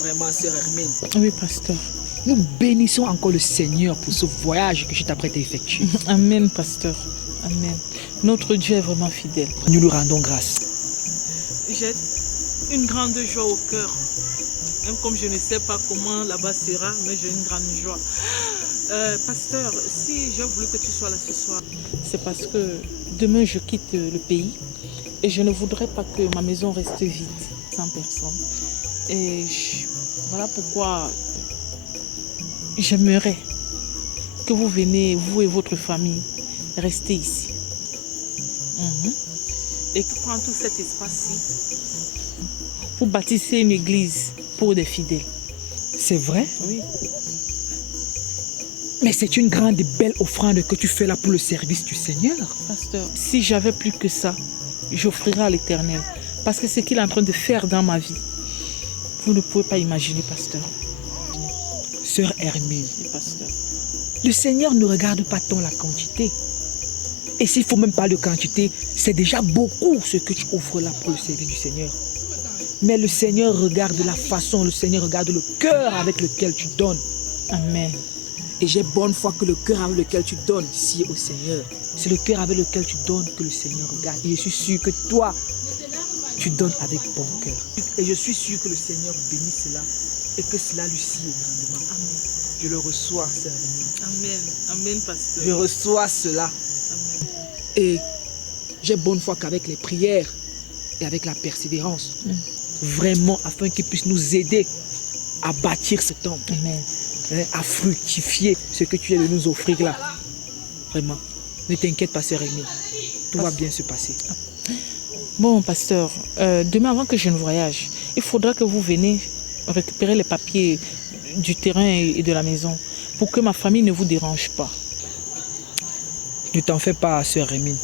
Vraiment, sœur Hermine. Oui, pasteur. Nous bénissons encore le Seigneur pour ce voyage que je t'apprête à effectuer. Amen, pasteur. Amen. Notre Dieu est vraiment fidèle. Nous lui rendons grâce. J'ai une grande joie au cœur. Même comme je ne sais pas comment là-bas sera, mais j'ai une grande joie. Pasteur, si j'ai voulu que tu sois là ce soir, c'est parce que demain je quitte le pays et je ne voudrais pas que ma maison reste vide, sans personne. Voilà pourquoi j'aimerais que vous venez, vous et votre famille, rester ici. Et que prendre tout cet espace-ci, vous bâtissez une église pour des fidèles. C'est vrai? Oui. Mais c'est une grande et belle offrande que tu fais là pour le service du Seigneur. Pasteur, si j'avais plus que ça, j'offrirais à l'Éternel. Parce que ce qu'il est en train de faire dans ma vie, vous ne pouvez pas imaginer, pasteur. Sœur Hermine, Oui, pasteur. le Seigneur ne regarde pas tant la quantité. Et s'il ne faut même pas de quantité, c'est déjà beaucoup ce que tu offres là pour le service du Seigneur. Mais le Seigneur regarde la façon, le Seigneur regarde le cœur avec lequel tu donnes. Amen. Et j'ai bonne foi que le cœur avec lequel tu donnes ici au Seigneur, c'est le cœur avec lequel tu donnes que le Seigneur regarde. Et je suis sûr que toi, tu donnes avec bon cœur. Et je suis sûr que le Seigneur bénit cela et que cela lui sied grandement. Amen. Je le reçois, sœur Hermine. Amen. Amen, pasteur. Je reçois cela. Amen. Et j'ai bonne foi qu'avec les prières et avec la persévérance, vraiment afin qu'il puisse nous aider à bâtir ce temple, Amen. à fructifier ce que tu viens de nous offrir là. Vraiment. Ne t'inquiète pas, sœur Hermine. Tout va bien se passer. Bon, pasteur, demain avant que je ne voyage, il faudra que vous venez récupérer les papiers du terrain et de la maison pour que ma famille ne vous dérange pas. Ne t'en fais pas, sœur Hermine.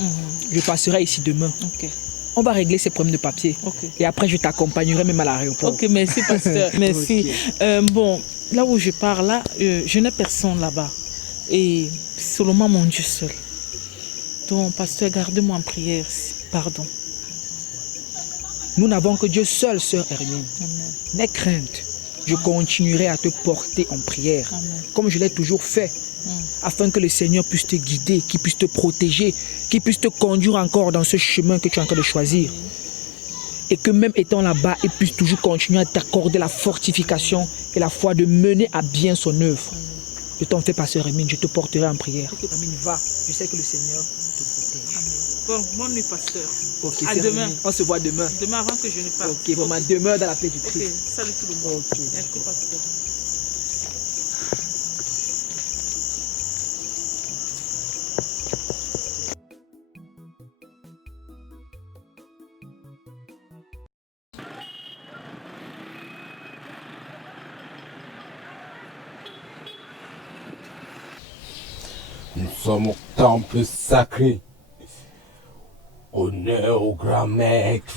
Je passerai ici demain. Ok. On va régler ces problèmes de papier. Ok. Et après, je t'accompagnerai même à l'aéroport. Ok, merci, pasteur. Merci. Bon, là où je pars, là, je n'ai personne là-bas. Et seulement mon Dieu seul. Donc, pasteur, garde-moi en prière. Pardon. Nous n'avons que Dieu seul, sœur Hermine. Amen. N'aie crainte. Je continuerai à te porter en prière, Amen. comme je l'ai toujours fait, afin que le Seigneur puisse te guider, qu'il puisse te protéger, qu'il puisse te conduire encore dans ce chemin que tu es en train de choisir. Et que même étant là-bas, il puisse toujours continuer à t'accorder la fortification et la foi de mener à bien son œuvre. Ne t'en fais pas, sœur Hermine, je te porterai en prière. Hermine, va. Je sais que le Seigneur te protège. Amen. Bon, bonne nuit, pasteur. Ok, À sœur demain. Hermine, on se voit demain. Demain avant que je ne parte. Ok, vraiment, demain dans la paix du Ok, Christ. salut tout le monde. Ok. Merci, pasteur. Nous sommes au temple sacré. Honneur au grand maître.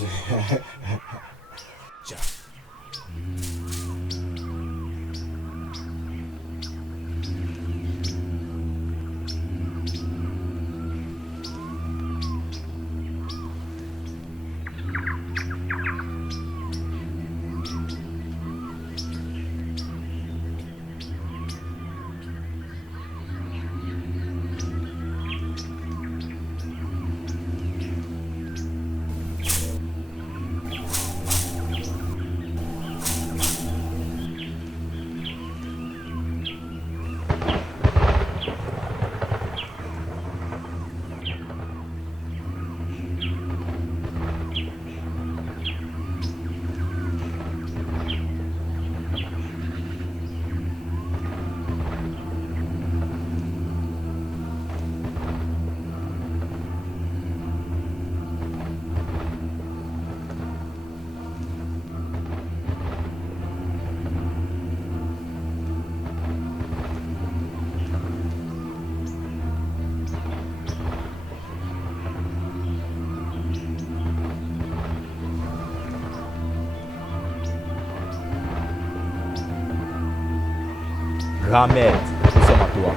Grand maître, nous sommes à toi.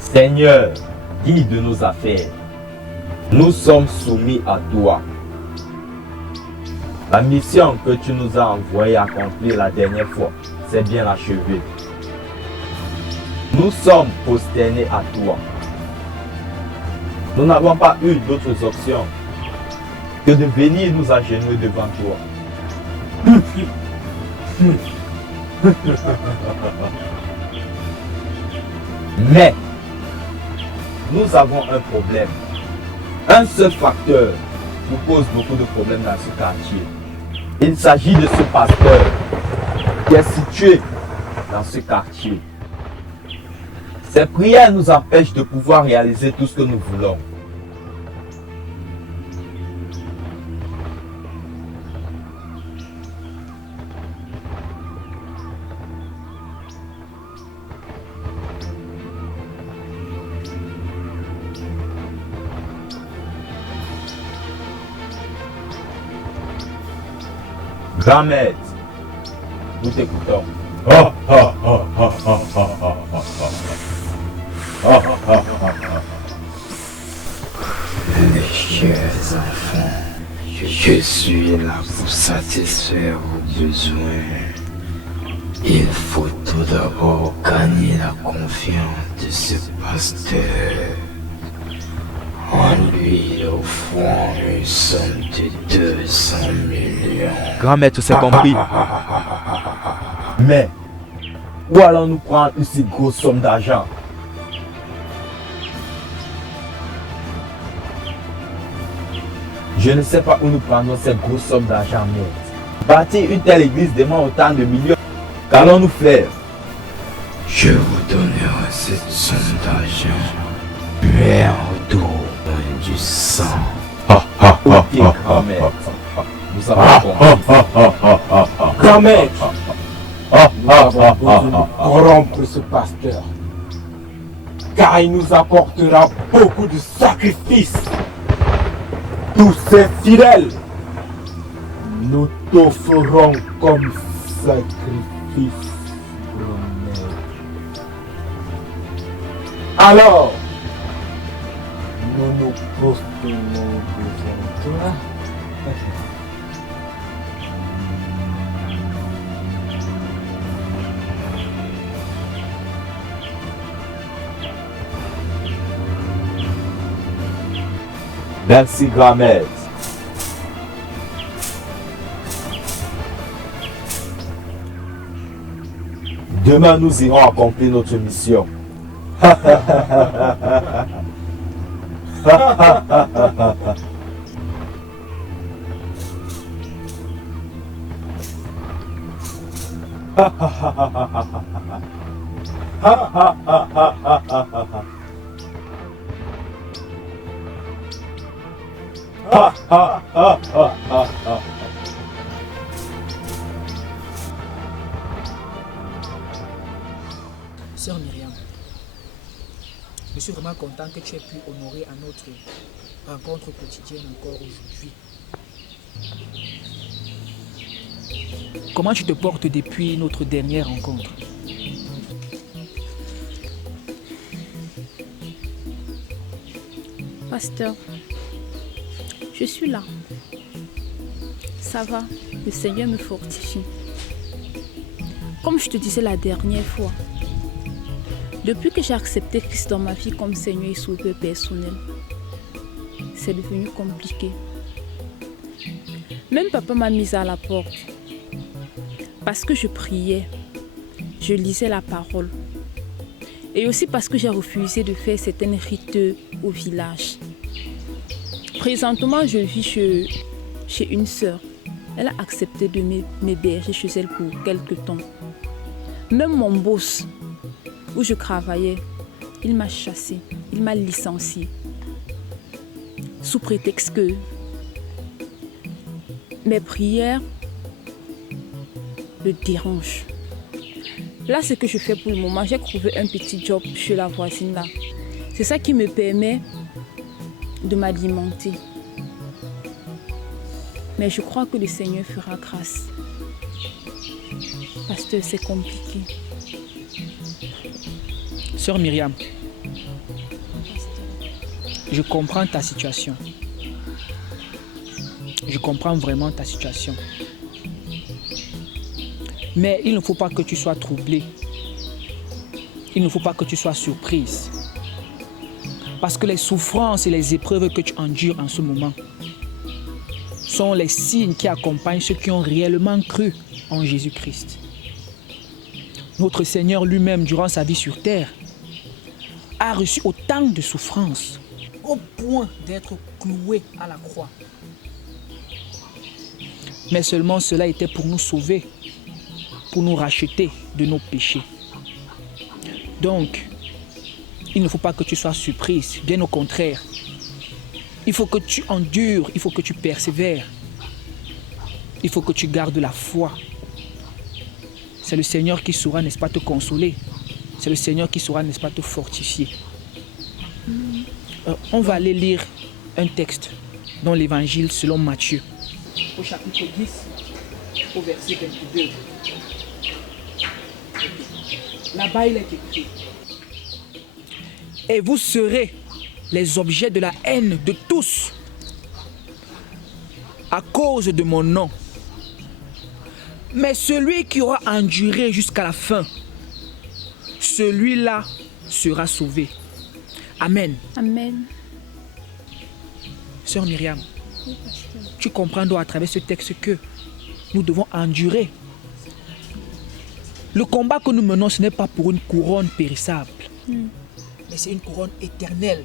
Seigneur, guide nos affaires. Nous sommes soumis à toi. La mission que tu nous as envoyé accomplir la dernière fois, c'est bien achevée. Nous sommes prosternés à toi. Nous n'avons pas eu d'autres options que de venir nous agenouiller devant toi. Mais nous avons un problème. Un seul facteur nous pose beaucoup de problèmes dans ce quartier. Il s'agit de ce pasteur qui est situé dans ce quartier. Ces prières nous empêchent de pouvoir réaliser tout ce que nous voulons. Grand maître, nous t'écoutons. Mes chers enfants, je suis là pour satisfaire vos besoins. Il faut tout d'abord gagner la confiance de ce pasteur. En lui offrant une somme de 200 millions. Grand maître, c'est compris. Mais où allons-nous prendre une si grosse somme d'argent? Je ne sais pas où nous prenons cette grosse somme d'argent, maître. Bâtir une telle église demande autant de millions. Qu'allons-nous faire? Je vous donnerai cette somme d'argent, mais en retour du sang. Ok, grand maître. Nous avons compris. Grand maître, nous avons besoin de corrompre ce pasteur, car il nous apportera beaucoup de sacrifices. Tous ces fidèles, nous t'offrons comme sacrifice. Grand maître. Alors, nous nous prosternons devant toi. Merci, grand maître. Demain, nous irons accomplir notre mission. Sœur Myriam, je suis vraiment content que tu aies pu honorer à notre rencontre quotidienne encore aujourd'hui. Comment tu te portes depuis notre dernière rencontre? Pasteur, je suis là. Ça va, le Seigneur me fortifie. Comme je te disais la dernière fois, depuis que j'ai accepté Christ dans ma vie comme Seigneur et Sauveur personnel, c'est devenu compliqué. Même papa m'a mise à la porte parce que je priais, je lisais la parole et aussi parce que j'ai refusé de faire certains rites au village. Présentement, je vis chez une sœur. Elle a accepté de m'héberger chez elle pour quelques temps. Même mon boss, où je travaillais, il m'a chassé, il m'a licencié. Sous prétexte que mes prières le dérangent. Là, ce que je fais pour le moment, j'ai trouvé un petit job chez la voisine là. C'est ça qui me permet de m'alimenter. Mais je crois que le Seigneur fera grâce. Parce que c'est compliqué. Sœur Myriam, je comprends ta situation. Je comprends vraiment ta situation. Mais il ne faut pas que tu sois troublé. Il ne faut pas que tu sois surprise. Parce que les souffrances et les épreuves que tu endures en ce moment sont les signes qui accompagnent ceux qui ont réellement cru en Jésus-Christ. Notre Seigneur lui-même, durant sa vie sur terre, a reçu autant de souffrances au point d'être cloué à la croix. Mais seulement cela était pour nous sauver, pour nous racheter de nos péchés. Donc, il ne faut pas que tu sois surprise, bien au contraire. Il faut que tu endures, il faut que tu persévères. Il faut que tu gardes la foi. C'est le Seigneur qui saura, n'est-ce pas, te consoler. C'est le Seigneur qui saura, n'est-ce pas, te fortifier. On va aller lire un texte dans l'Évangile selon Matthieu. Au chapitre 10, au verset 22. Là-bas, il est écrit: et vous serez les objets de la haine de tous à cause de mon nom. Mais celui qui aura enduré jusqu'à la fin, celui-là sera sauvé. Amen. Amen. Sœur Myriam, tu comprends donc à travers ce texte que nous devons endurer. Le combat que nous menons, ce n'est pas pour une couronne périssable, mais c'est une couronne éternelle.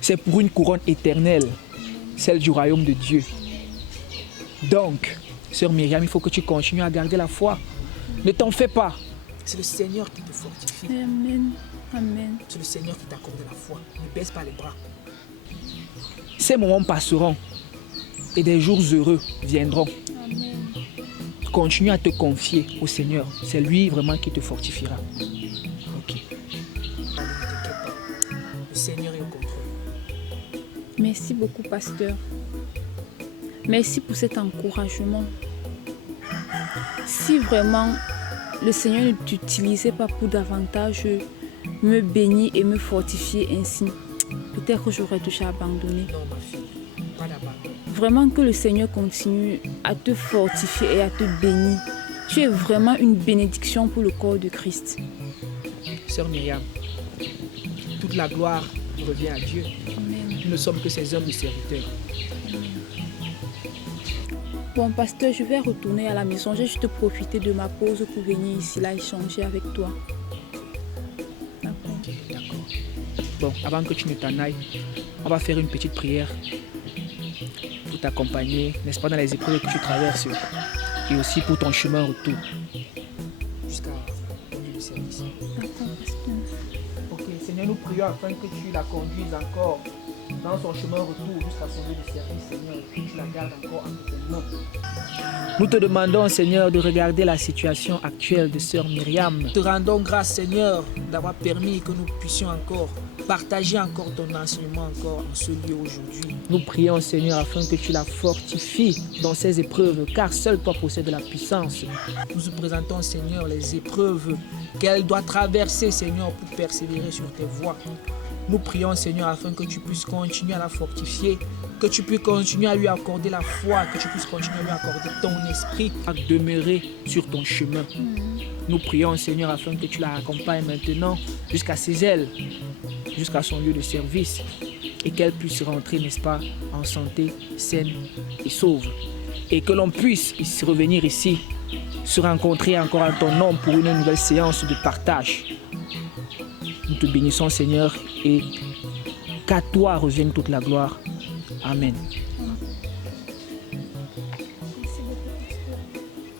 C'est pour une couronne éternelle, celle du royaume de Dieu. Donc, sœur Myriam, il faut que tu continues à garder la foi. Ne t'en fais pas. C'est le Seigneur qui te fortifie. Amen. Amen. C'est le Seigneur qui t'accorde la foi. Ne baisse pas les bras. Ces moments passeront et des jours heureux viendront. Amen. Continue à te confier au Seigneur. C'est lui vraiment qui te fortifiera. Ok. Le Seigneur est au contrôle. Merci beaucoup, pasteur. Merci pour cet encouragement. Si vraiment le Seigneur ne t'utilisait pas pour davantage me bénir et me fortifier ainsi, peut-être que j'aurais déjà abandonné. Non, ma fille, pas d'abandon. Vraiment que le Seigneur continue à te fortifier et à te bénir. Tu es vraiment une bénédiction pour le corps de Christ. Sœur Myriam, toute la gloire revient à Dieu. Amen. Nous ne sommes que ses hommes de serviteurs. Bon, pasteur, je vais retourner à la maison. J'ai juste profité de ma pause pour venir ici, là, échanger avec toi. D'accord. Ok, d'accord. Bon, avant que tu ne t'en ailles, on va faire une petite prière pour t'accompagner, n'est-ce pas, dans les épreuves que tu traverses et aussi pour ton chemin retour jusqu'à ton lieu de service. D'accord, pasteur. Ok, Seigneur, nous prions afin que tu la conduises encore dans son chemin retour jusqu'à son lieu de service, Seigneur, et que tu la gardes encore entre tes mains. Nous te demandons, Seigneur, de regarder la situation actuelle de sœur Myriam. Nous te rendons grâce, Seigneur, d'avoir permis que nous puissions encore partager encore ton enseignement encore en ce lieu aujourd'hui. Nous prions, Seigneur, afin que tu la fortifies dans ces épreuves, car seul toi possèdes la puissance. Nous te présentons, Seigneur, les épreuves qu'elle doit traverser, Seigneur, pour persévérer sur tes voies. Nous prions, Seigneur, afin que tu puisses continuer à la fortifier, que tu puisses continuer à lui accorder la foi, que tu puisses continuer à lui accorder ton esprit, à demeurer sur ton chemin. Nous prions, Seigneur, afin que tu la accompagnes maintenant jusqu'à ses ailes, jusqu'à son lieu de service, et qu'elle puisse rentrer, n'est-ce pas, en santé, saine et sauve. Et que l'on puisse revenir ici, se rencontrer encore en ton nom pour une nouvelle séance de partage. Nous te bénissons, Seigneur, et qu'à toi revienne toute la gloire. Amen.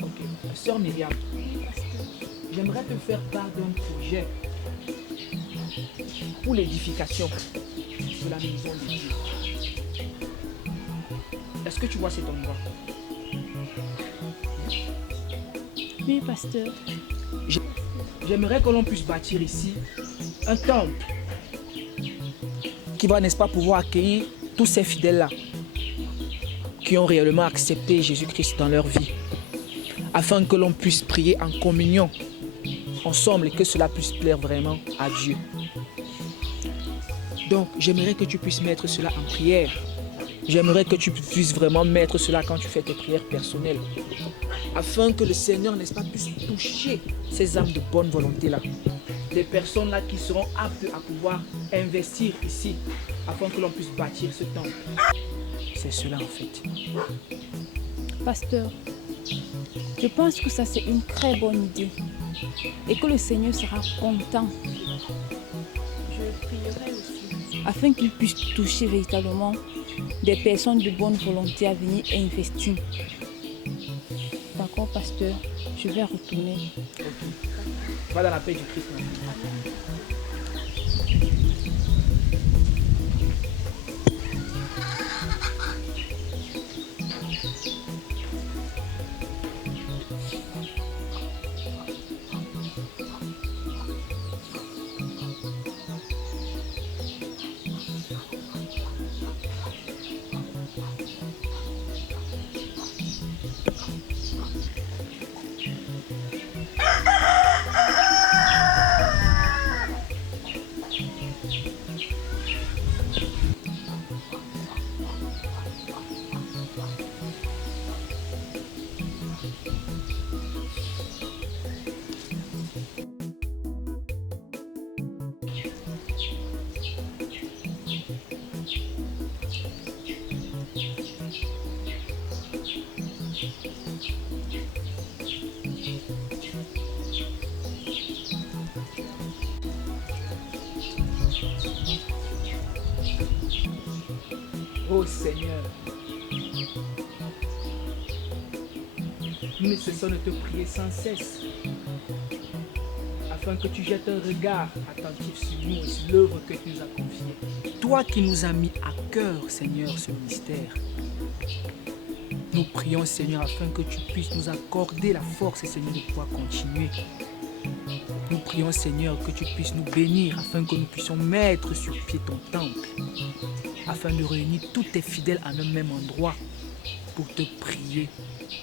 Ok, sœur Myriam, j'aimerais te faire part d'un projet pour l'édification de la maison de Dieu. Est-ce que tu vois cet endroit? Oui, pasteur. J'aimerais que l'on puisse bâtir ici un temple qui va, n'est-ce pas, pouvoir accueillir tous ces fidèles-là qui ont réellement accepté Jésus-Christ dans leur vie, afin que l'on puisse prier en communion ensemble et que cela puisse plaire vraiment à Dieu. Donc, j'aimerais que tu puisses mettre cela en prière J'aimerais que tu puisses vraiment mettre cela quand tu fais tes prières personnelles. Afin que le Seigneur, n'est-ce pas, puisse toucher ces âmes de bonne volonté là. Des personnes là qui seront aptes à pouvoir investir ici. Afin que l'on puisse bâtir ce temple. C'est cela en fait. Pasteur, je pense que ça c'est une très bonne idée. Et que le Seigneur sera content. Je prierai aussi. Afin qu'il puisse toucher véritablement des personnes de bonne volonté à venir investir. D'accord, pasteur, je vais retourner. Va dans la paix du Christ maintenant. Oh Seigneur, nous ne cessons de te prier sans cesse, afin que tu jettes un regard attentif sur nous et sur l'œuvre que tu nous as confiée. Toi qui nous as mis à cœur, Seigneur, ce ministère, nous prions, Seigneur, afin que tu puisses nous accorder la force, Seigneur, de pouvoir continuer. Nous prions, Seigneur, que tu puisses nous bénir, afin que nous puissions mettre sur pied ton temple, afin de réunir tous tes fidèles à un même endroit pour te prier,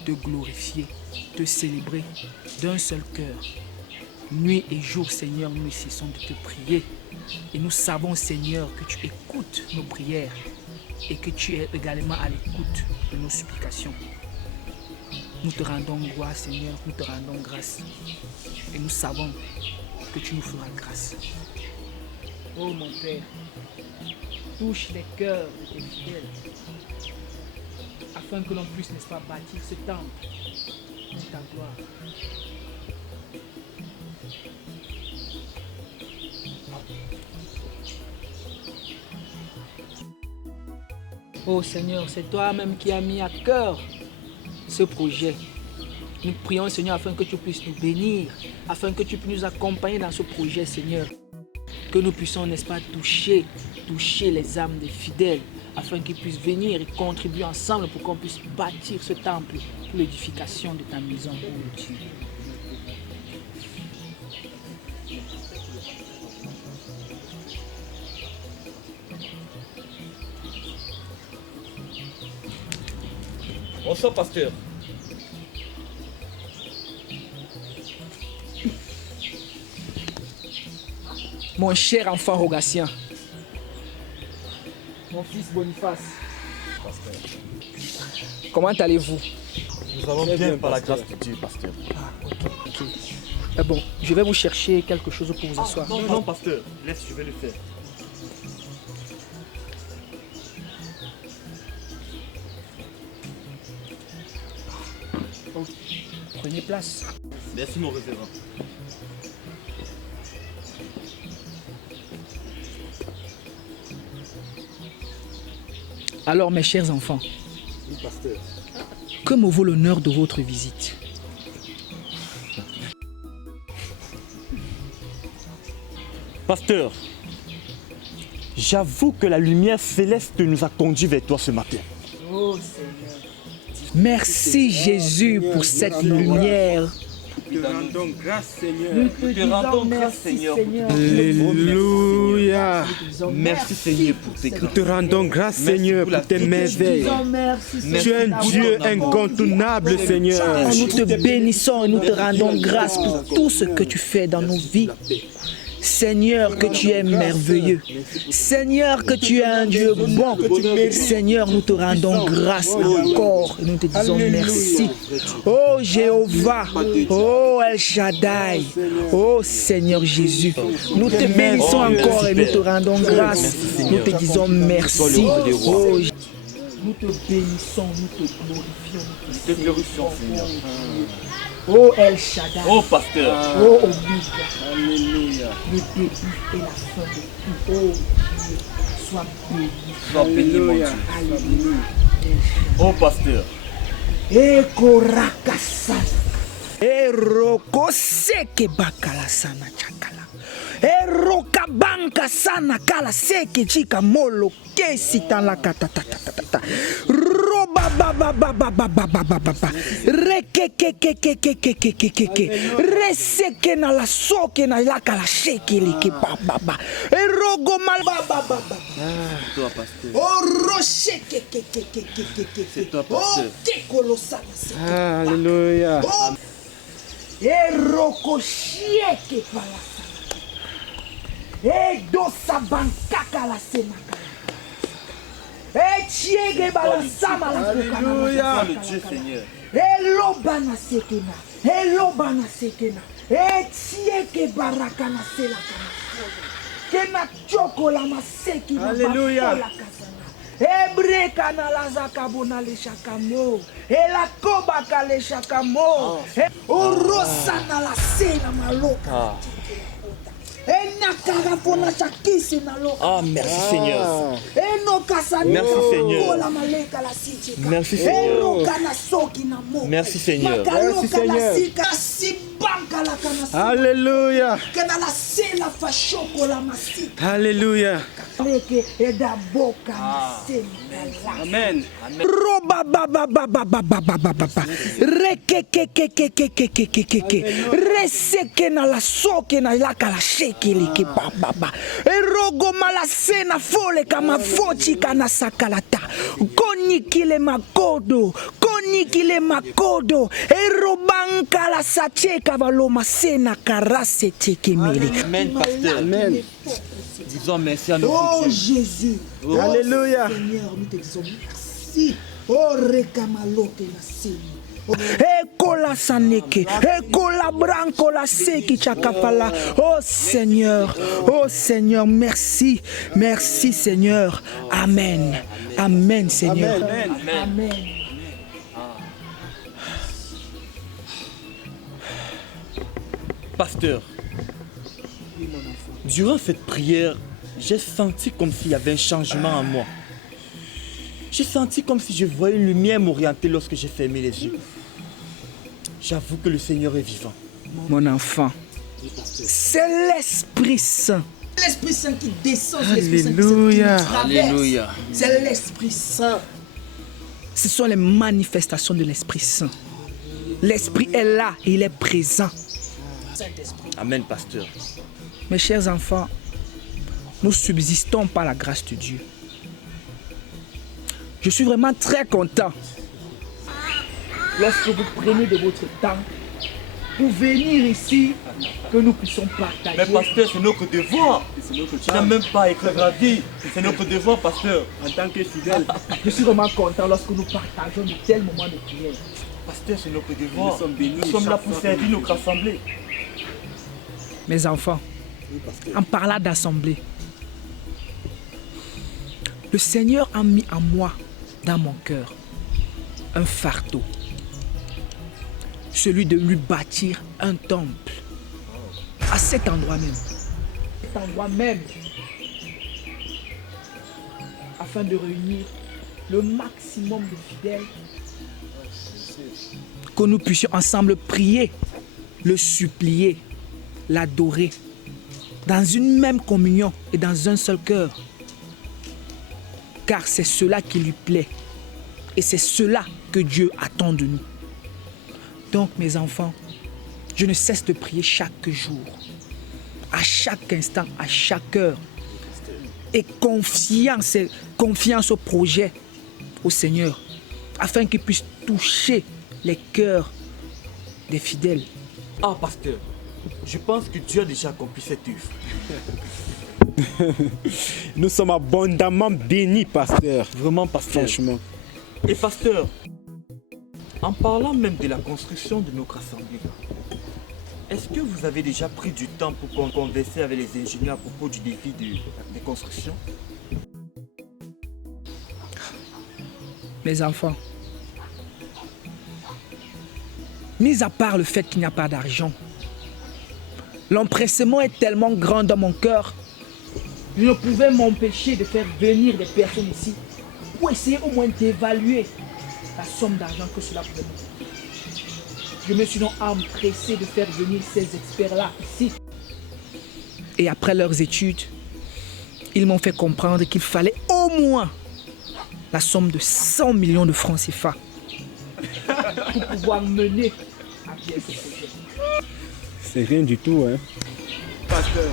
te glorifier, te célébrer d'un seul cœur. Nuit et jour, Seigneur, nous ne cessons de te prier. Et nous savons, Seigneur, que tu écoutes nos prières et que tu es également à l'écoute de nos supplications. Nous te rendons gloire, Seigneur, nous te rendons grâce. Et nous savons que tu nous feras grâce. Oh mon Père, touche les cœurs de tes fidèles, afin que l'on puisse, n'est-ce pas, bâtir ce temple pour ta gloire. Oh Seigneur, c'est toi-même qui as mis à cœur ce projet. Nous prions, Seigneur, afin que tu puisses nous bénir, afin que tu puisses nous accompagner dans ce projet, Seigneur. Que nous puissions, n'est-ce pas, toucher les âmes des fidèles, afin qu'ils puissent venir et contribuer ensemble pour qu'on puisse bâtir ce temple pour l'édification de ta maison, oh Dieu. Bonsoir, pasteur. Mon cher enfant Rogatien, mon fils Boniface, comment allez-vous? Nous allons bien par la grâce de Dieu, pasteur. Ah, ok. Bon, je vais vous chercher quelque chose pour vous asseoir. Non, non, pasteur. Laisse, je vais le faire. Ok. Prenez place. Merci, mon révérend. Alors, mes chers enfants, Oui, pasteur. que me vaut l'honneur de votre visite? Pasteur, j'avoue que la lumière céleste nous a conduits vers toi ce matin. Oh Seigneur. Merci Jésus pour cette lumière. Nous te rendons grâce, Seigneur. Nous te rendons grâce, Seigneur. Alléluia. Merci, Seigneur, pour tes Nous grâces. te rendons grâce, Merci Seigneur, pour la pour tes fidélité. merveilles. Tu es un Dieu incontournable, Seigneur. Nous te bénissons et nous te rendons grâce pour tout ce que tu fais dans nos vies. Seigneur, que tu es merveilleux. Seigneur, que tu es un Dieu bon. Seigneur, nous te rendons grâce encore. Et nous te disons merci. Oh Jéhovah, oh El Shaddai, oh Seigneur Jésus. Nous te bénissons encore et nous te rendons grâce. Nous te disons merci. Oh, nous te bénissons, nous te glorifions. Nous te glorifions, Seigneur. Oh El Shaddai. Oh, pasteur. Oh Omega. Alléluia. Le début et la fin de tout. Oh Dieu, sois béni. Sois béni, mon Dieu. Alléluia. Oh, pasteur. Ekorakasa. Erokoseke bakala sana chakala. Erokabanka sana kala seke chika molo kesi la katatatata. Roba baba baba baba baba baba. Rekekekekekekekekeke. Reseke na la soke na la kala sheke leke baba. Erogo mal baba baba. C'est toi, pasteur. Oh roche kekekekekekeke. C'est toi, Oh pasteur. tekolo sana. Alléluia. Oh Erokoshieke pala. E dosa bankaka la senaka. E chiege bala sama la Alléluia. Sois le Dieu, Seigneur. E lobana sekena. E lobana sekena. E chiege baraka na sela kana. Kena choko la maseki na Alléluia. bafola kasana. E breka na la zakabona le shakamo. E la kobaka le shakamo. E orosa na la sena maloka. Ah, merci, Seigneur. Merci, Seigneur. Merci, Seigneur. Merci, Seigneur. Merci, Seigneur. Alléluia. Alléluia. Amen. Roba baba baba baba baba baba. Rekekekekekekekekeke. Reseke na la soke na la kala sheke leke baba baba. Erogo malase na fole kama fochi kana sakalata. Konikile makodo. Konikile makodo. Erobanka la sache kavaloma sena karase tekemele. Amen, pasteur. Amen. Disons merci à notre Oh Dieu. Jésus. Oh, Alléluia. Seigneur, nous te disons merci. Oh rekamaloke na seni. Ekola saneke, ekola branco la seki chakapala. Oh Seigneur, merci, merci Seigneur. Amen, Amen Seigneur. Amen. Amen. Pasteur, durant cette prière, j'ai senti comme s'il y avait un changement en moi. J'ai senti comme si je voyais une lumière m'orienter lorsque j'ai fermé les yeux. J'avoue que le Seigneur est vivant. Mon enfant, c'est l'Esprit Saint. L'Esprit Saint qui descend, c'est l'Esprit Saint qui Alléluia. traverse. Alléluia. C'est l'Esprit Saint. Ce sont les manifestations de l'Esprit Saint. L'Esprit est là, il est présent. Amen, pasteur. Mes chers enfants, nous subsistons par la grâce de Dieu. Je suis vraiment très content lorsque vous prenez de votre temps pour venir ici, que nous puissions partager. Mais pasteur, c'est notre devoir. Tu n'as même pas écrit la vie. C'est notre devoir, pasteur. En tant que fidèle. Je suis vraiment content lorsque nous partageons de tels moments de prière. Pasteur, c'est notre devoir. Nous sommes bénis Nous sommes là chaque pour fois servir que notre assemblée. Mes enfants, en parlant d'assemblée, le Seigneur a mis en moi, dans mon cœur, un fardeau. Celui de lui bâtir un temple. À cet endroit même. Cet endroit même. Afin de réunir le maximum de fidèles. Que nous puissions ensemble prier, le supplier, l'adorer. Dans une même communion et dans un seul cœur. Car c'est cela qui lui plaît. Et c'est cela que Dieu attend de nous. Donc mes enfants, je ne cesse de prier chaque jour, à chaque instant, à chaque heure. Et confiance au projet, au Seigneur, afin qu'il puisse toucher les cœurs des fidèles. Ah, pasteur, Je pense que Dieu a déjà accompli cette œuvre. Nous sommes abondamment bénis, pasteur. Vraiment, pasteur. Franchement. Et pasteur, en parlant même de la construction de notre assemblée, est-ce que vous avez déjà pris du temps pour converser avec les ingénieurs à propos du défi des constructions? Mes enfants, mis à part le fait qu'il n'y a pas d'argent, l'empressement est tellement grand dans mon cœur, je ne pouvais m'empêcher de faire venir des personnes ici pour essayer au moins d'évaluer la somme d'argent que cela pouvait me coûter. Je me suis donc empressé de faire venir ces experts-là ici. Et après leurs études, ils m'ont fait comprendre qu'il fallait au moins la somme de 100 millions de francs CFA pour pouvoir mener à bien ce projet. C'est rien du tout, hein. Pasteur,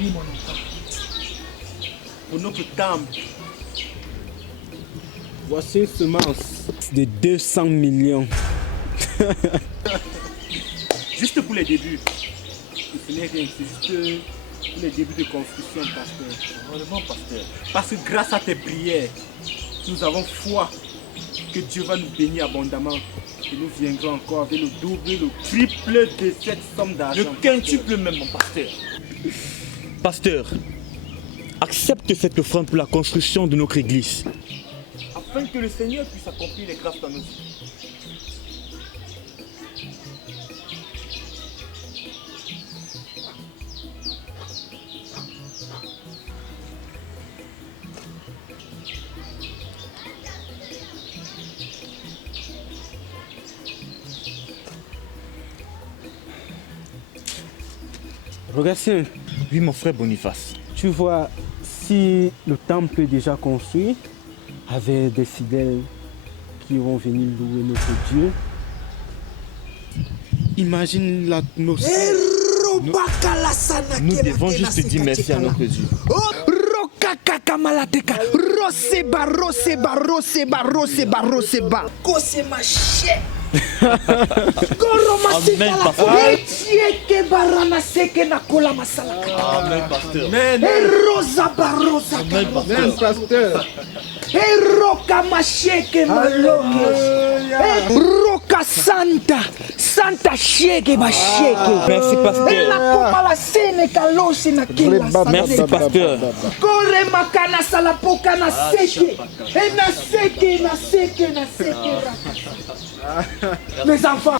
Oui, mon enfant. pour notre temple, Voici une semence de 200 millions. juste pour les débuts. Ce n'est rien, c'est juste pour les débuts de construction, pasteur. Vraiment, pasteur. Parce que grâce à tes prières, nous avons foi que Dieu va nous bénir abondamment. Et nous viendrons encore avec le double, le triple de cette somme d'argent. Le quintuple même, mon pasteur. Pasteur, accepte cette offrande pour la construction de notre église, afin que le Seigneur puisse accomplir les grâces dans nos vies. Regarde, Oui, mon frère Boniface. tu vois, si le temple est déjà construit, avec des fidèles qui vont venir louer notre Dieu, imagine l'atmosphère. Nous devons juste dire merci à notre Dieu. Kakamalateka, roseba, roseba, roseba, roseba, roseba. Kosema she. Amen, pasteur. Etieke barana seke na kola masalaka. Amen, pasteur. Rosa barosa. Amen, pasteur. Roka masheke maloke. Roka santa. Santa sheke basheke. Merci, pasteur. La koma la sene kaloshi na kila. Merci, pasteur. Kore makana salapoka na seke. Et na seke, na seke, na seke. Mes enfants,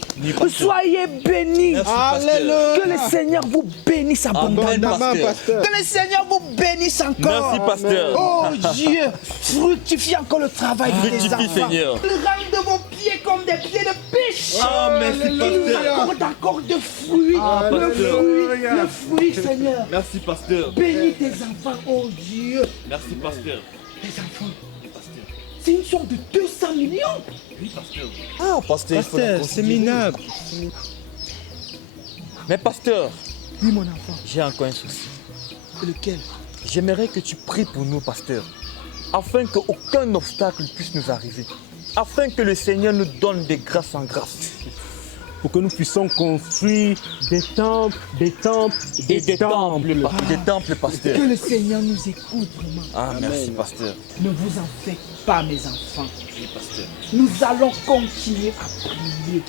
soyez bénis. Alléluia. Que le Seigneur vous bénisse abondamment. Amen, pasteur. Que le Seigneur vous bénisse encore. Merci, pasteur. Oh Dieu, fructifie encore le travail de tes Fructifie, enfants. Seigneur. Rende vos pieds comme des pieds de pêche. Ah, merci, Il nous pasteur. accorde encore de fruits. Alléluia. Le fruit, Seigneur. Merci, pasteur. Bénis tes enfants, oh Dieu. Merci, pasteur. Tes enfants. C'est une somme de 200 millions. Oui, pasteur. Ah, pasteur, Pasteur, c'est minable. Mais pasteur, Oui, mon enfant. j'ai encore un souci. Lequel? J'aimerais que tu pries pour nous, pasteur, afin qu'aucun obstacle puisse nous arriver, afin que le Seigneur nous donne des grâces en grâce. Pour que nous puissions construire des temples, des temples, Et des temples, pasteur. Que le Seigneur nous écoute vraiment. Ah, merci, pasteur. Ne vous en faites pas, mes enfants. Oui, pasteur. Nous allons continuer à prier.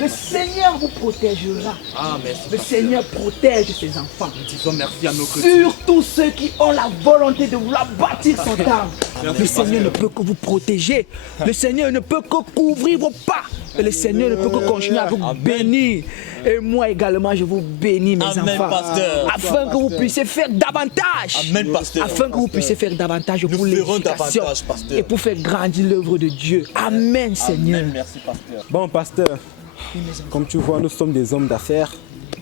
Le Seigneur vous protégera. Ah, merci, Le pasteur. Seigneur protège ses enfants. Nous disons merci à notre Dieu. Surtout ceux qui ont la volonté de vouloir bâtir son temple. Le Seigneur ne peut que vous protéger. Le Seigneur ne peut que couvrir vos pas. Et le Seigneur ne peut que continuer à vous bénir. Et moi également, je vous bénis, mes Amen, enfants. pasteur. Afin que vous puissiez faire davantage. Amen, pasteur. Afin que vous puissiez faire davantage pour Nous ferons l'édification davantage, pasteur. et pour faire grandir l'œuvre de Dieu. Amen, Seigneur. Amen, merci, pasteur. Bon, pasteur, Oui, mes enfants, comme tu vois, nous sommes des hommes d'affaires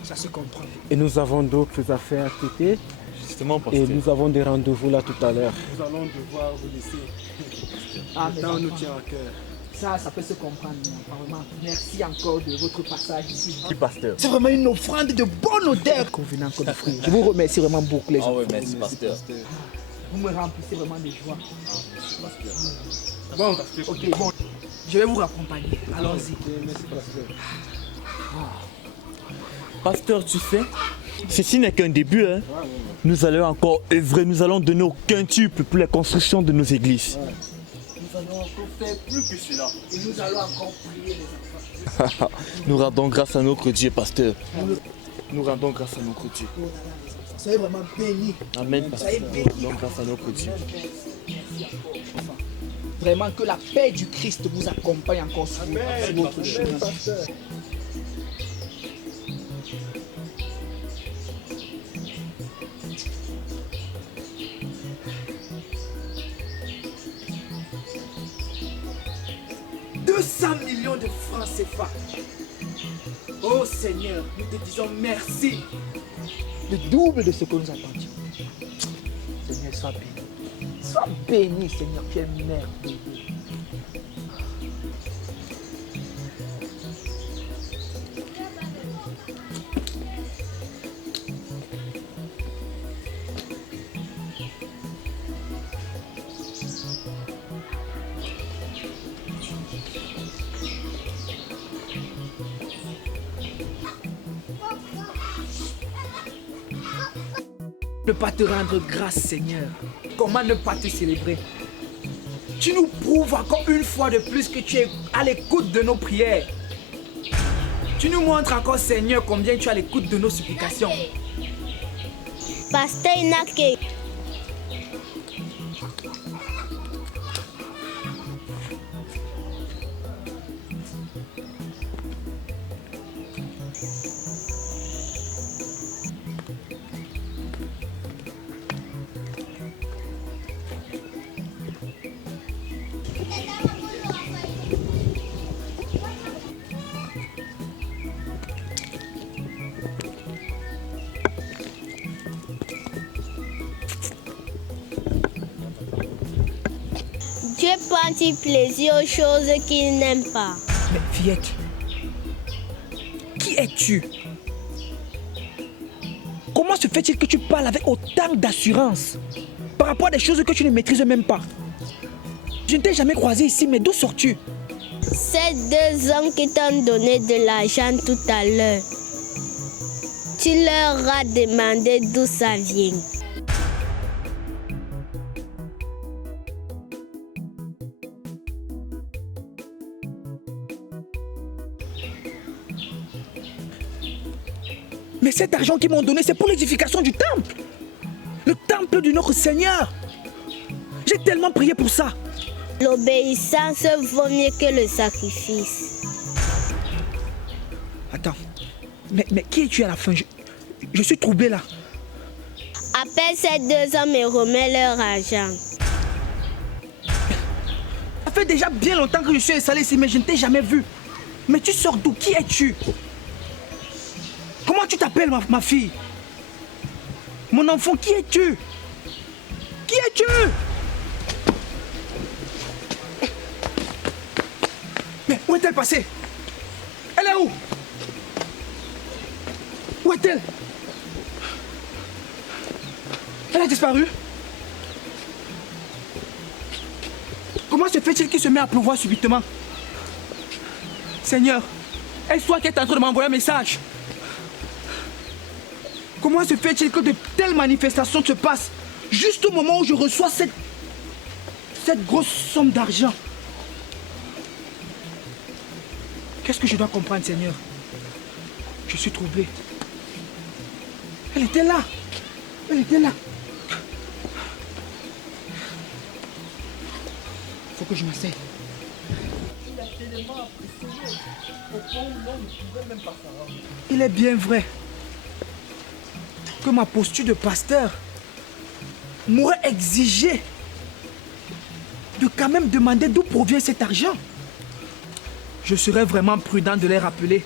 ça se comprend. et nous avons d'autres affaires à côté. Justement, Et pasteur. nous avons des rendez-vous là tout à l'heure. Nous allons devoir vous laisser. Ah, mes Tant nous enfants. tient à cœur. Ça peut se comprendre. mes enfants. Vraiment, merci encore de votre passage ici. Oui, pasteur. C'est vraiment une offrande de bonne odeur convenant comme fruit. Je vous remercie vraiment beaucoup, les Ah enfants. ouais, merci, pasteur. Vous me remplissez vraiment de joie. Bon, Ok, bon, je vais vous raccompagner. Allons-y. Pasteur, tu sais, ceci n'est qu'un début. Hein. Nous allons encore œuvrer, nous allons donner au quintuple pour la construction de nos églises. Nous allons encore faire plus que cela. Et nous allons encore prier les enfants. Nous rendons grâce à notre Dieu, pasteur. Nous rendons grâce à notre Dieu. Soyez vraiment bénis. Amen, pasteur. Nous rendons grâce à notre Dieu. Vraiment que la paix du Christ vous accompagne encore sur votre chemin. « 200 millions de francs CFA. Oh Seigneur, nous te disons merci. Le double de ce que nous attendions. Seigneur, sois béni. Sois béni, Seigneur, tu es merveilleux. Ne pas te rendre grâce, Seigneur. Comment ne pas te célébrer? Tu nous prouves encore une fois de plus que tu es à l'écoute de nos prières. Tu nous montres encore, Seigneur, combien tu es à l'écoute de nos supplications. Pasteur Inake. Dieu prend-il plaisir aux choses qu'il n'aime pas? Mais fillette, qui es-tu? Comment se fait-il que tu parles avec autant d'assurance par rapport à des choses que tu ne maîtrises même pas? Je ne t'ai jamais croisé ici, mais d'où sors-tu? Ces deux hommes qui t'ont donné de l'argent tout à l'heure, tu leur as demandé d'où ça vient. Mais cet argent qu'ils m'ont donné, c'est pour l'édification du temple. Le temple de notre Seigneur. J'ai tellement prié pour ça. L'obéissance vaut mieux que le sacrifice. Attends, mais qui es-tu à la fin? Je suis troublé là. Appelle ces deux hommes et remets leur argent. Ça fait déjà bien longtemps que je suis installé ici, mais je ne t'ai jamais vu. Mais tu sors d'où? Qui es-tu? Comment tu t'appelles, ma fille? Mon enfant, qui es-tu? Qui es-tu? Mais où est-elle passée? Elle est où? Où est-elle? Elle a disparu? Comment se fait-il qu'il se met à pleuvoir subitement? Seigneur, est-ce toi qui es en train de m'envoyer un message? Comment se fait-il que de telles manifestations se passent juste au moment où je reçois cette grosse somme d'argent? Qu'est-ce que je dois comprendre, Seigneur? Je suis troublé. Elle était là. Elle était là. Il faut que je m'asseye. Il est bien vrai que ma posture de pasteur m'aurait exigé de quand même demander d'où provient cet argent. Je serais vraiment prudent de les rappeler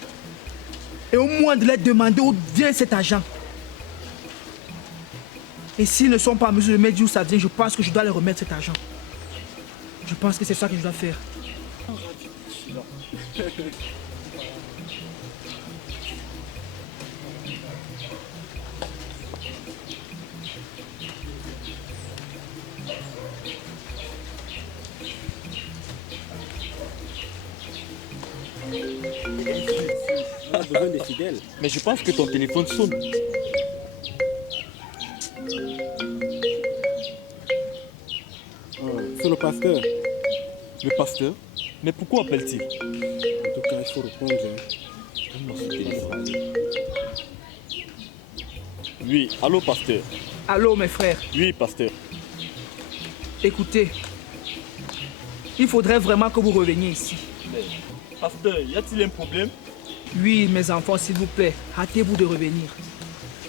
et au moins de leur demander d'où vient cet argent. Et s'ils ne sont pas en mesure de me dire d'où ça vient, je pense que je dois leur remettre cet argent. Je pense que c'est ça que je dois faire. un des fidèles. Mais je pense que ton téléphone sonne. C'est le pasteur. Le pasteur? Mais pourquoi appelle-t-il? En tout cas, il faut répondre. Donne-moi ce téléphone. Oui, allô, pasteur. Allô, mes frères. Oui, pasteur. Écoutez, il faudrait vraiment que vous reveniez ici. Mais, pasteur, y a-t-il un problème? Oui, mes enfants, s'il vous plaît, hâtez-vous de revenir.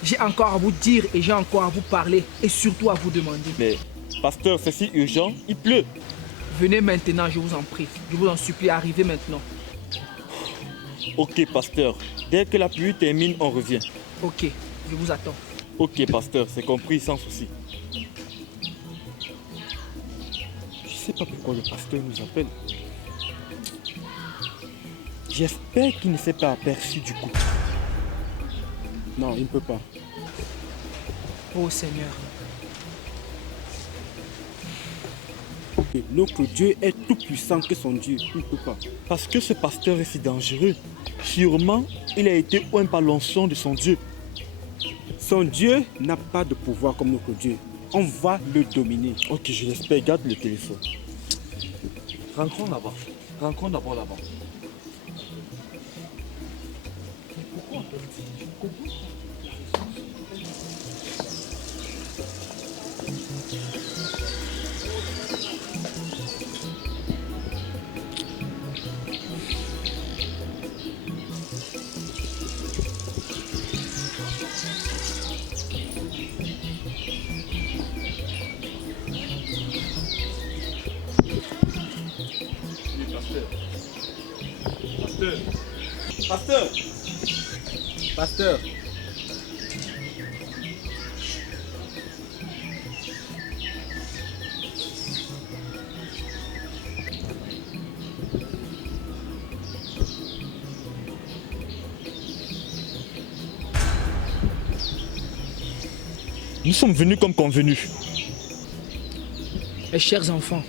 J'ai encore à vous dire et j'ai encore à vous parler et surtout à vous demander. Mais, pasteur, c'est si urgent, il pleut. Venez maintenant, je vous en prie. Je vous en supplie, arrivez maintenant. Ok, pasteur. Dès que la pluie termine, on revient. Ok, je vous attends. Ok, pasteur, c'est compris, sans souci. Je sais pas pourquoi le pasteur nous appelle. J'espère qu'il ne s'est pas aperçu du coup. Non, il ne peut pas. Oh Seigneur. Et notre Dieu est tout puissant que son Dieu. Il ne peut pas. Parce que ce pasteur est si dangereux. Sûrement, il a été oint par l'onction de son Dieu. Son Dieu n'a pas de pouvoir comme notre Dieu. On va le dominer. Ok, je l'espère. Garde le téléphone. Rentrons là-bas. Rentrons d'abord là-bas. Pasteur! Pasteur, Nous sommes venus comme convenu. Mes chers enfants,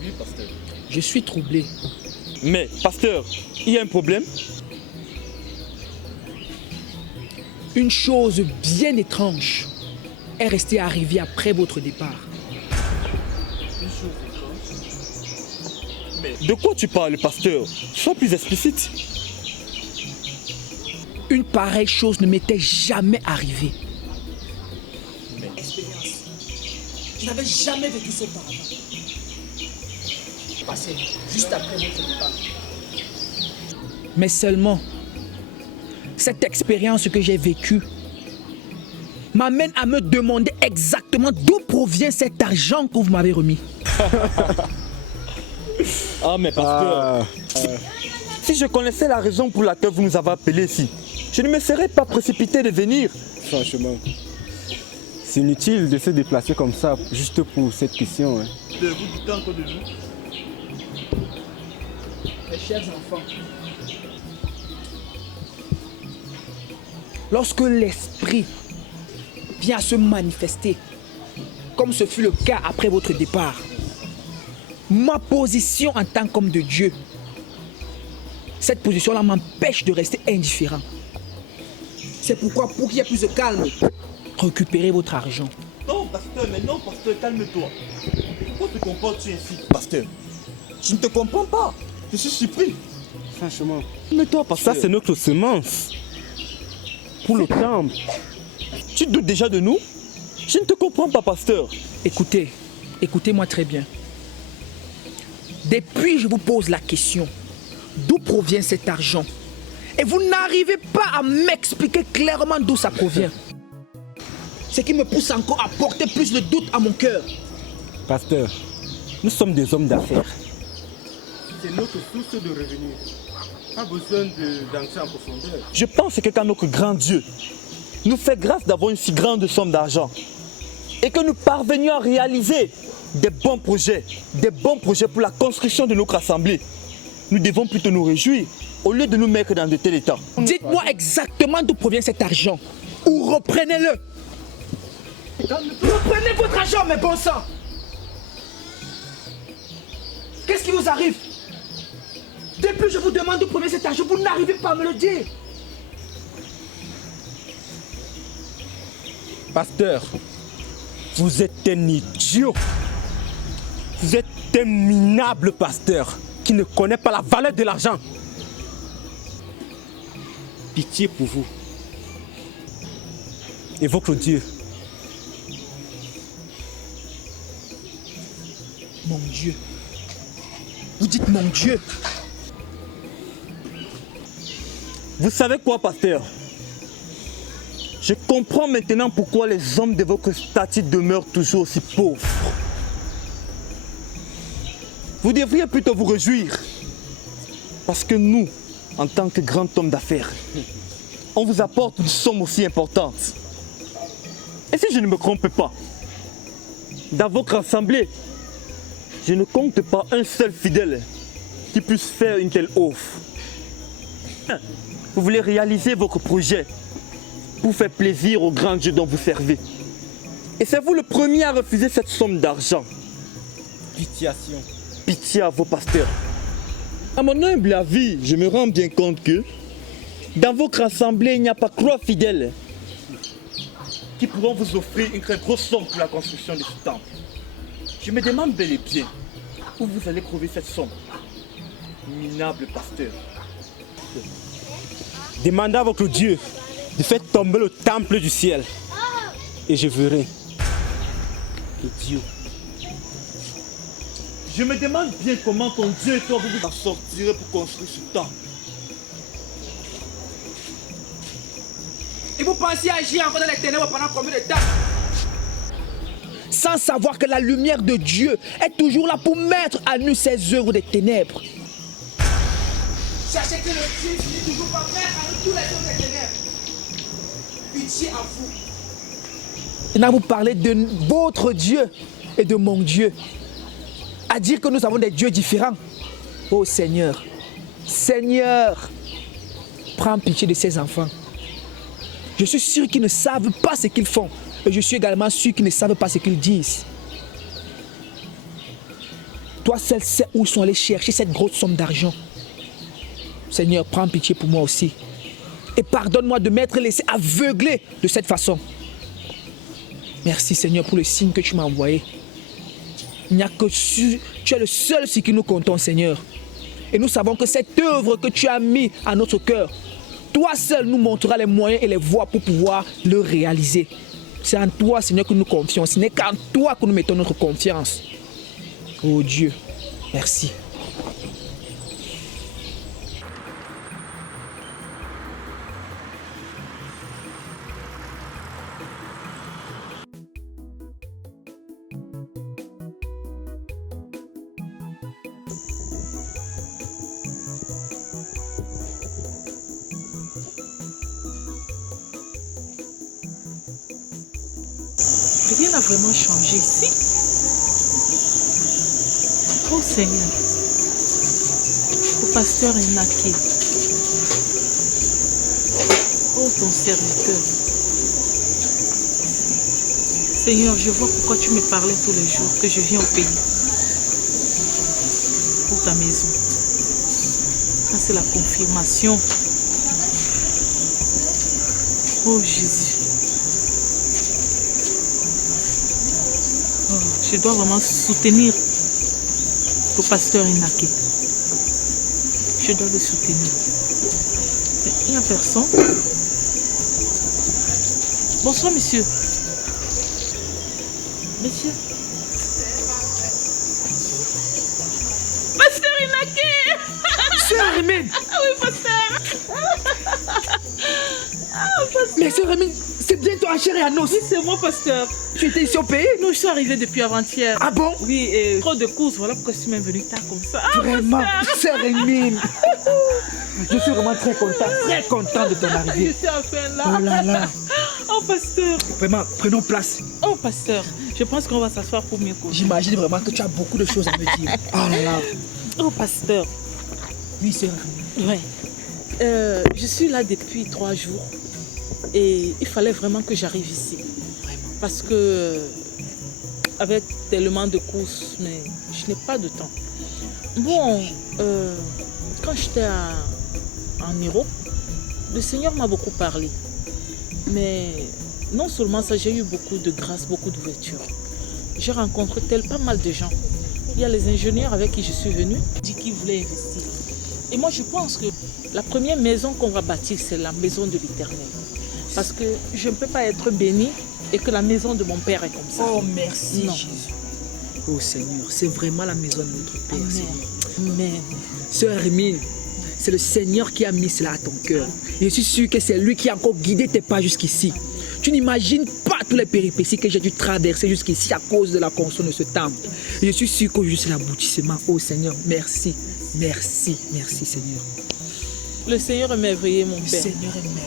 Oui, pasteur. je suis troublé. Mais, pasteur, il y a un problème? Une chose bien étrange est restée arrivée après votre départ. Mais de quoi tu parles, pasteur? Sois plus explicite. Une pareille chose ne m'était jamais arrivée. Je n'avais jamais vécu ça auparavant. Passé juste après votre départ. Mais seulement, cette expérience que j'ai vécue m'amène à me demander exactement d'où provient cet argent que vous m'avez remis. Ah, mais pasteur, si je connaissais la raison pour laquelle vous nous avez appelés ici, je ne me serais pas précipité de venir. franchement, c'est inutile de se déplacer comme ça juste pour cette question. Hein. Vous doutez encore de nous? Mes chers enfants, lorsque l'esprit vient à se manifester, comme ce fut le cas après votre départ, ma position en tant qu'homme de Dieu, cette position-là m'empêche de rester indifférent. C'est pourquoi, pour qu'il y ait plus de calme, récupérez votre argent. Non, pasteur, mais non, pasteur, calme-toi. Pourquoi te comportes-tu ainsi, pasteur? Je ne te comprends pas. Je suis surpris. Franchement, Calme-toi, pasteur. ça c'est notre semence pour le temple. Tu doutes déjà de nous? Je ne te comprends pas, pasteur. Écoutez, écoutez-moi très bien. Depuis, je vous pose la question, d'où provient cet argent? Et vous n'arrivez pas à m'expliquer clairement d'où ça provient. Ce qui me pousse encore à porter plus de doute à mon cœur. Pasteur, nous sommes des hommes d'affaires. C'est notre source de revenus. Pas besoin d'entrer en profondeur. Je pense que quand notre grand Dieu nous fait grâce d'avoir une si grande somme d'argent et que nous parvenions à réaliser des bons projets pour la construction de notre assemblée, nous devons plutôt nous réjouir au lieu de nous mettre dans de tels états. Dites-moi exactement d'où provient cet argent. Ou reprenez-le. Reprenez votre argent, mes bons sangs. Qu'est-ce qui vous arrive? Depuis que je vous demande d'où provient cet argent, vous n'arrivez pas à me le dire. Pasteur, vous êtes un idiot. Vous êtes un minable pasteur qui ne connaît pas la valeur de l'argent. Pitié pour vous. Évoque le Dieu. Mon Dieu. Vous dites mon Dieu. Vous savez quoi, pasteur? Je comprends maintenant pourquoi les hommes de votre statut demeurent toujours aussi pauvres. Vous devriez plutôt vous réjouir. Parce que nous, en tant que grand homme d'affaires, on vous apporte une somme aussi importante. Et si je ne me trompe pas, dans votre assemblée, je ne compte pas un seul fidèle qui puisse faire une telle offre. Vous voulez réaliser votre projet pour faire plaisir au grand Dieu dont vous servez. Et c'est vous le premier à refuser cette somme d'argent. Pitiation. Pitié à vos pasteurs. À mon humble avis, je me rends bien compte que dans votre assemblée, il n'y a pas 3 fidèles qui pourront vous offrir une très grosse somme pour la construction de ce temple. Je me demande bel et bien où vous allez trouver cette somme. Minable pasteur. Demandez à votre Dieu de faire tomber le temple du ciel. Et je verrai. Dieu. Je me demande bien comment ton Dieu et toi vous en sortirez pour construire ce temple. Et vous pensez agir encore dans les ténèbres pendant combien de temps? Sans savoir que la lumière de Dieu est toujours là pour mettre à nu ses œuvres des ténèbres. Sachez que le Dieu finit toujours par mettre à nu tous les œuvres des ténèbres. Pitié à vous. Maintenant, vous parlez de votre Dieu et de mon Dieu. À dire que nous avons des dieux différents. Oh Seigneur, Seigneur, prends pitié de ces enfants. Je suis sûr qu'ils ne savent pas ce qu'ils font. Et je suis également sûr qu'ils ne savent pas ce qu'ils disent. Toi seul sais où ils sont allés chercher cette grosse somme d'argent. Seigneur, prends pitié pour moi aussi. Et pardonne-moi de m'être laissé aveugler de cette façon. Merci Seigneur pour le signe que tu m'as envoyé. Il n'y a que tu es le seul sur qui nous comptons, Seigneur. Et nous savons que cette œuvre que tu as mis à notre cœur, toi seul nous montrera les moyens et les voies pour pouvoir le réaliser. C'est en toi, Seigneur, que nous confions. Ce n'est qu'en toi que nous mettons notre confiance. Oh Dieu, merci. Rien n'a vraiment changé ici. Oh Seigneur, au pasteur Enaké, oh ton serviteur. Seigneur, je vois pourquoi tu me parlais tous les jours que je viens au pays. Pour ta maison. Ça c'est la confirmation. Oh Jésus. Je dois vraiment soutenir le pasteur Enaké. Je dois le soutenir. Mais il n'y a personne. Bonsoir, monsieur. Monsieur. Pasteur Enaké. Sœur Rémine. Ah oui, pasteur. Ah, pasteur. Mais sœur Rémine, c'est bien toi, chérie Anos. Oui, c'est moi, pasteur. Tu étais ici au pays? Non, je suis arrivée depuis avant-hier. Ah bon? Oui, et trop de courses, voilà pourquoi je suis même venue tard comme ça. Ah, vraiment, pasteur. sœur Rémine. Je suis vraiment très content de ton arrivée. Je suis enfin là. Oh là là. Oh, pasteur. Vraiment, prenons place. Oh, pasteur, je pense qu'on va s'asseoir pour mieux causer. J'imagine vraiment que tu as beaucoup de choses à me dire. Oh là là. Oh, pasteur. Oui, sœur. Ouais. Je suis là depuis 3 jours et il fallait vraiment que j'arrive ici. Parce que avec tellement de courses, mais je n'ai pas de temps. Bon, quand j'étais en Europe, le Seigneur m'a beaucoup parlé. Mais non seulement ça, j'ai eu beaucoup de grâce, beaucoup d'ouverture. J'ai rencontré pas mal de gens. Il y a les ingénieurs avec qui je suis venue, qui voulaient investir. Et moi, je pense que la première maison qu'on va bâtir, c'est la maison de l'Éternel. Parce que je ne peux pas être bénie et que la maison de mon Père est comme ça. Oh, merci Non. Jésus. Oh Seigneur, c'est vraiment la maison de notre Père, Amen. Seigneur. Amen. Sœur Hermine, c'est le Seigneur qui a mis cela à ton cœur. Et je suis sûr que c'est lui qui a encore guidé tes pas jusqu'ici. Tu n'imagines pas toutes les péripéties que j'ai dû traverser jusqu'ici à cause de la construction de ce temple. Et je suis sûr qu'aujourd'hui c'est l'aboutissement. Oh Seigneur, merci, merci, merci Seigneur. Le Seigneur est merveilleux, mon Le Père. Seigneur est merveilleux.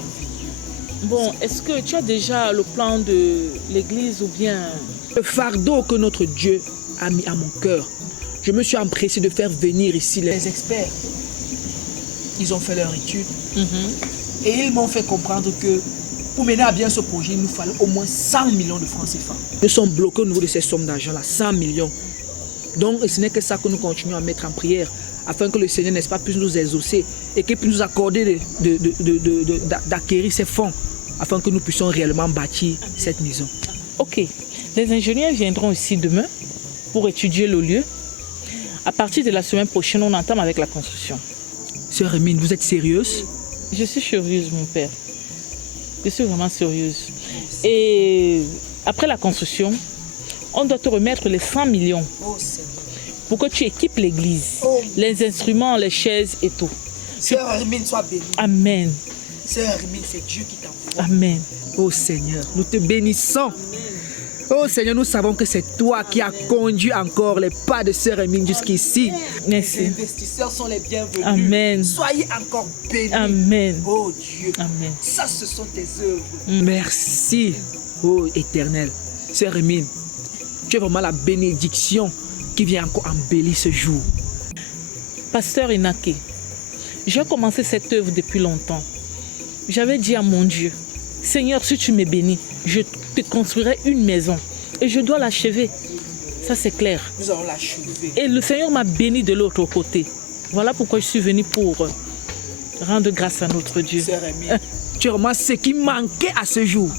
Bon, est-ce que tu as déjà le plan de l'église ou bien... Le fardeau que notre Dieu a mis à mon cœur, je me suis empressé de faire venir ici les experts. Ils ont fait leur étude et ils m'ont fait comprendre que pour mener à bien ce projet, il nous fallait au moins 100 millions de francs CFA. Nous sommes bloqués au niveau de ces sommes d'argent-là, 100 millions. Donc, ce n'est que ça que nous continuons à mettre en prière, afin que le Seigneur, n'est-ce pas, puisse nous exaucer et qu'il puisse nous accorder d'acquérir ces fonds, afin que nous puissions réellement bâtir cette maison. Ok, les ingénieurs viendront ici demain pour étudier le lieu. À partir de la semaine prochaine, on entame avec la construction. Sœur Hermine, vous êtes sérieuse? Je suis sérieuse, mon père. Je suis vraiment sérieuse. Et après la construction, on doit te remettre les 100 millions pour que tu équipes l'église, les instruments, les chaises et tout. Sœur Hermine, sois bénie. Amen. Sœur Hermine, c'est Dieu qui t'envoie. Amen. Oh Seigneur, nous te bénissons. Oh Seigneur, nous savons que c'est toi qui as conduit encore les pas de Sœur Hermine jusqu'ici. Merci. Les investisseurs sont les bienvenus. Amen. Soyez encore bénis. Amen. Oh Dieu. Amen. Ça, ce sont tes œuvres. Merci, oh Éternel. Sœur Hermine, tu es vraiment la bénédiction qui vient encore embellir ce jour. Pasteur Inaké, j'ai commencé cette œuvre depuis longtemps. J'avais dit à mon Dieu, Seigneur, si tu me bénis, je te construirai une maison et je dois l'achever. Ça, c'est clair. Nous allons l'achever. Et le Seigneur m'a béni de l'autre côté. Voilà pourquoi je suis venu pour rendre grâce à notre Dieu. Sœur Hermine, tu es vraiment ce qui manquait à ce jour.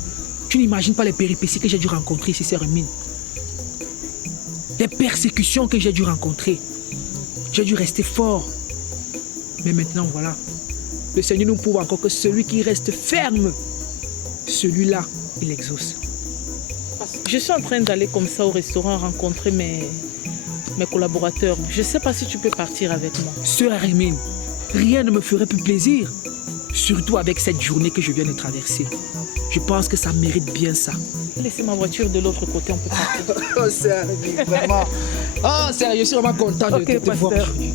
Tu n'imagines pas les péripéties que j'ai dû rencontrer ici, Sœur Hermine. Les persécutions que j'ai dû rencontrer. J'ai dû rester fort. Mais maintenant, voilà. Le Seigneur nous prouve encore que celui qui reste ferme, celui-là, il exauce. Je suis en train d'aller comme ça au restaurant rencontrer mes collaborateurs. Je ne sais pas si tu peux partir avec moi. Sœur Hermine, rien ne me ferait plus plaisir. Surtout avec cette journée que je viens de traverser. Je pense que ça mérite bien ça. Laissez ma voiture de l'autre côté, on peut partir. Oh, Sœur Hermine, vraiment. Oh, sérieux, je suis vraiment content de te voir aujourd'hui.